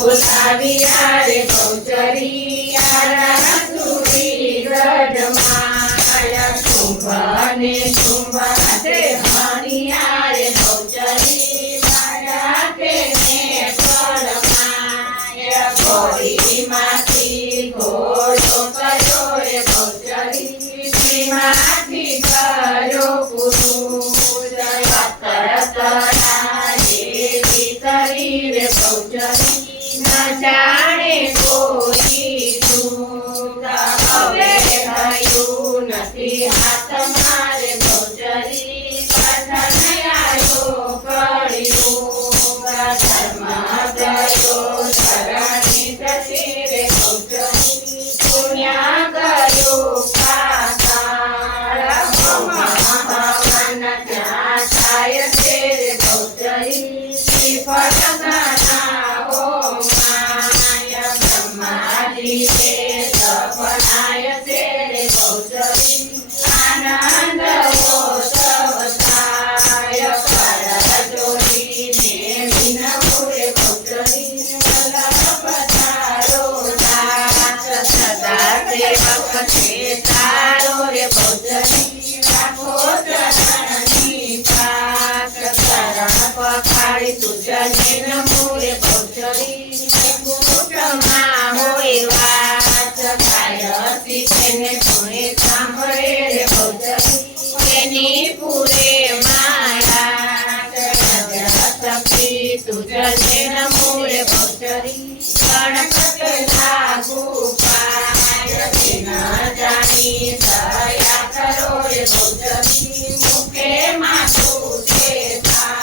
બોલાવ્યા રે બહુચરિયા સુરી ગઢમાં શુંભને શુંભાતે હણિયા રે બહુચરી મારા તેને પડમાય ઘોડીમાંથી ઘોડો કર્યો રે બહુચરી શ્રીમાંથી કર્યો પુરુષ રે બહુચરી ન જાણે કોઈ તું હવે થયું નથી હાથ મારે બહુચરી કથન આવ્યો કર્યું ધર્મ ગયો ધરણી પ્રતિ રે બહુચરી પુણ્ય ગયો પાતાળ હવન ત્યાં થાય છે રે બહુચરી સપનાય છે રે બહુચરી આનંદ થાય કરજોડીને વિનવું રે બહુચરી પધારો દાસ સદા સેવક છે તારો રે બહુચરી રાખો ચરણની પાસ ચરણ પખાડી તુજને નમું રે બહુચરી કુટમાં હોય વાત થાય તેને સુણે સાંભળે રે બહુચરી તેની પૂરે માયા સપી તુજને નમું રે બહુચરી ગણપત લાગુ પાય ન જાણી દયા કરો રે બહુચરી મુખે માથું તે થાય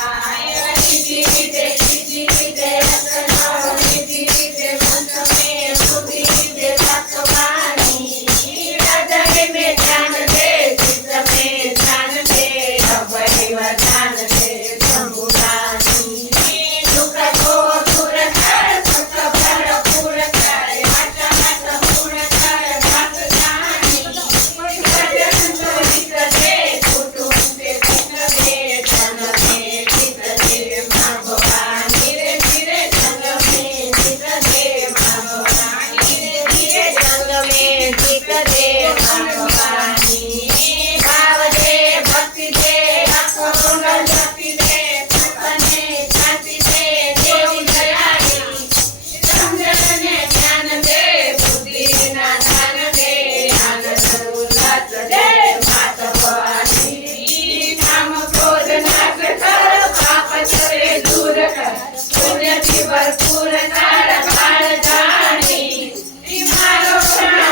ભરપૂર તારા કાળ જાણી મારો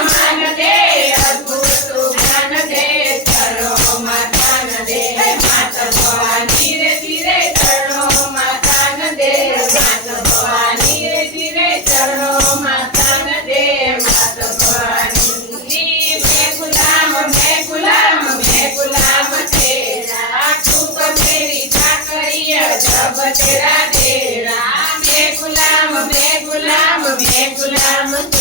માન દે અદ્ભુત જ્ઞાન દે ચરણોમાં દાન દે માત ભવાની રે ધીરે ચરણોમાં દાન દે માત ભવાની રે ધીરે ચરણોમાં દાન દે માત ભવાની મેં ગુલામ તેરા તું મેરી ચાકરિયા જબ તેરા તેરા मैं गुलाम